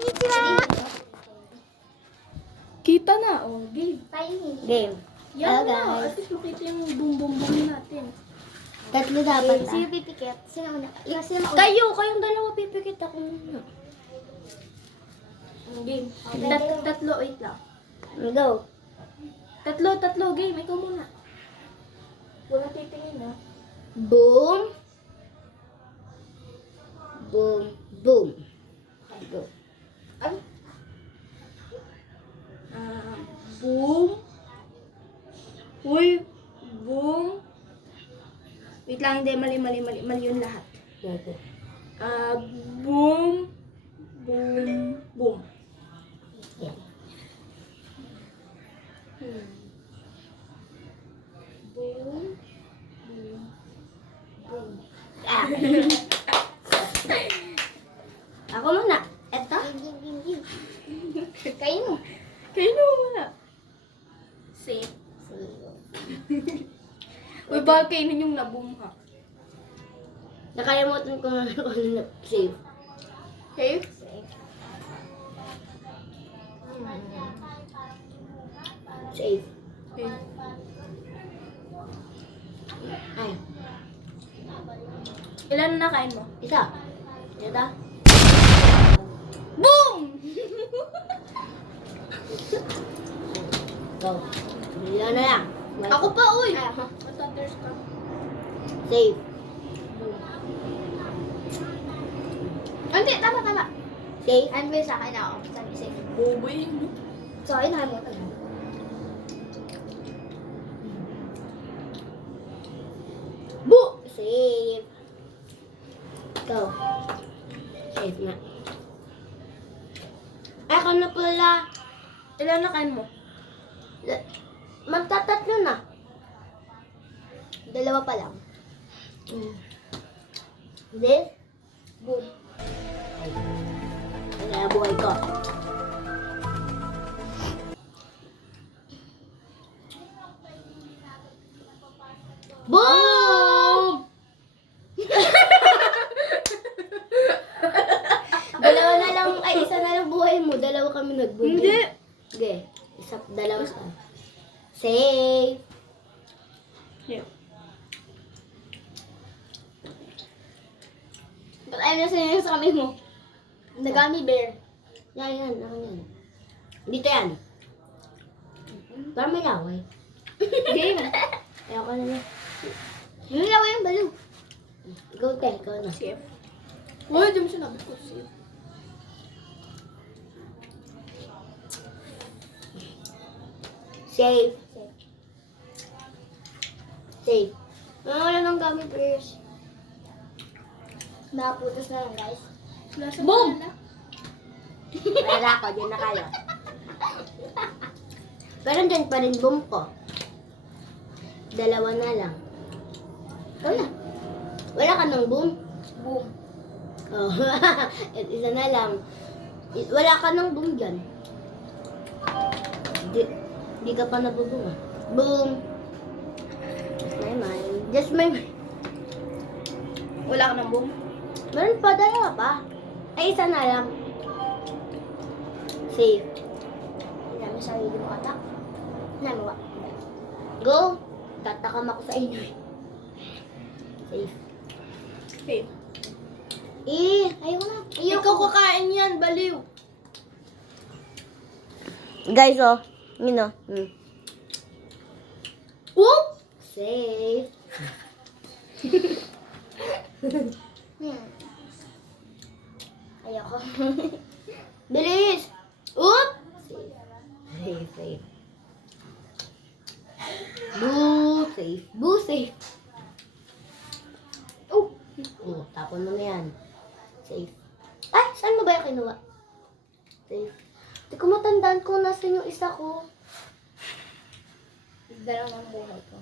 konnichiwa. Kita na, oh, game. Game. Yan Hello, na, guys. at least makita yung boom natin. Tatlo dapat Sino ah. pipikit? Sino una? Yung sino una? Kayong dalawa pipikit ako muna. Game. Tatlo, wait lang. Go. Tatlo, game. Ikaw muna. Wala titingin, ha? Boom. Boom. Boom. Go. Ay. Boom. Uy, boom. Wait lang, hindi. Mali yun lahat. Okay. Boom. Boom. Boom. Yeah. Boom. Boom. Boom. Ah. Ako muna. Eto. Kayo. Kayo na muna. Safe. Uy, baka kainin yung na-boom, ha? Nakalimutan ko na kung ano na save. Safe? Save. Safe. Ay. Ilan na kain mo? Isa. Ito. Boom! Go. Bila na lang. Ako pa, uy! Ay, ako. Others ka. Save. Hindi, tama. Save. Ano ba yung sa akin ako? Sabi safe. Bobo yun. Sorry, nakalimutan ko. Bu! Save. Go. Save na. Ay, ako na pala. Ilan na kain mo? Magtatatlo na. Dalawa pa lang. Hindi? Boom. Kaya buhay ko. Boom! Dalawa na lang, ay isa na lang buhay mo. Dalawa kami nag-boom. Hindi. Sige. Dalawa ka. Safe. Yeah. Ba't ayaw na sa'yo sa kamay mo? Nagami bear. Yan. Ako yan. Dito yan. Parang may laway. Game. Ayoko na na. Yung lawa yung balo. Go, te. Ikaw na. Safe. Uy, di mo sinabi ko safe. Safe. Safe. Wala nang gamit bears. Nakaputos na lang, guys. Nasa Boom! na. Wala ko. Diyan na kayo. Pero dyan pa rin boom ko. Dalawa na lang. Wala. Wala ka ng boom? Boom. Oh. At isa na lang. Wala ka ng boom dyan. Di ka pa nabuboom ah. Boom! Just my mind. Wala ka ng boom? Meron pa, dalawa pa. Ay, isa na lang. Safe. Hindi namin sarili mo atak. Namuwa. Go! Tatakam ako sa inyo eh. Safe. Safe. Ayoko na. Ikaw kakain yan, baliw. Guys, oh. Yun, oh. Whoop! Safe. Ayoko. Bilis! Oop! Safe. Safe. Boo! Safe. Boo! Safe. Oh! Oh, tapon mo na yan. Safe. Ay! Saan mo ba yung kinuha? Safe. Hindi ko matandaan kung nasan yung isa ko. Dalawa ng buhay ko.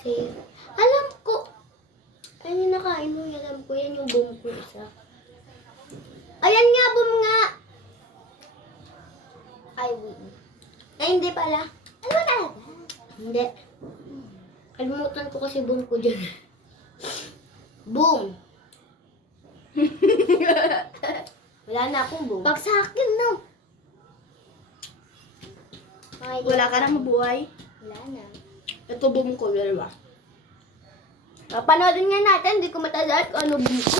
Safe. Alam ko! Ay, yung nakain mo. Alam ko yan yung boom ko isa. Ayan nga, boom nga! I win. Ay, hindi pala. Ano ba talaga? Hindi. Kalimutan ko kasi boom ko dyan. Boom! Wala na akong boom. Pag sa akin, no. Okay, Wala ka na mabuhay. Wala na. Ito boom ko, dalawa. Panoodin nga natin, hindi ko matandaan kung ano boom ko.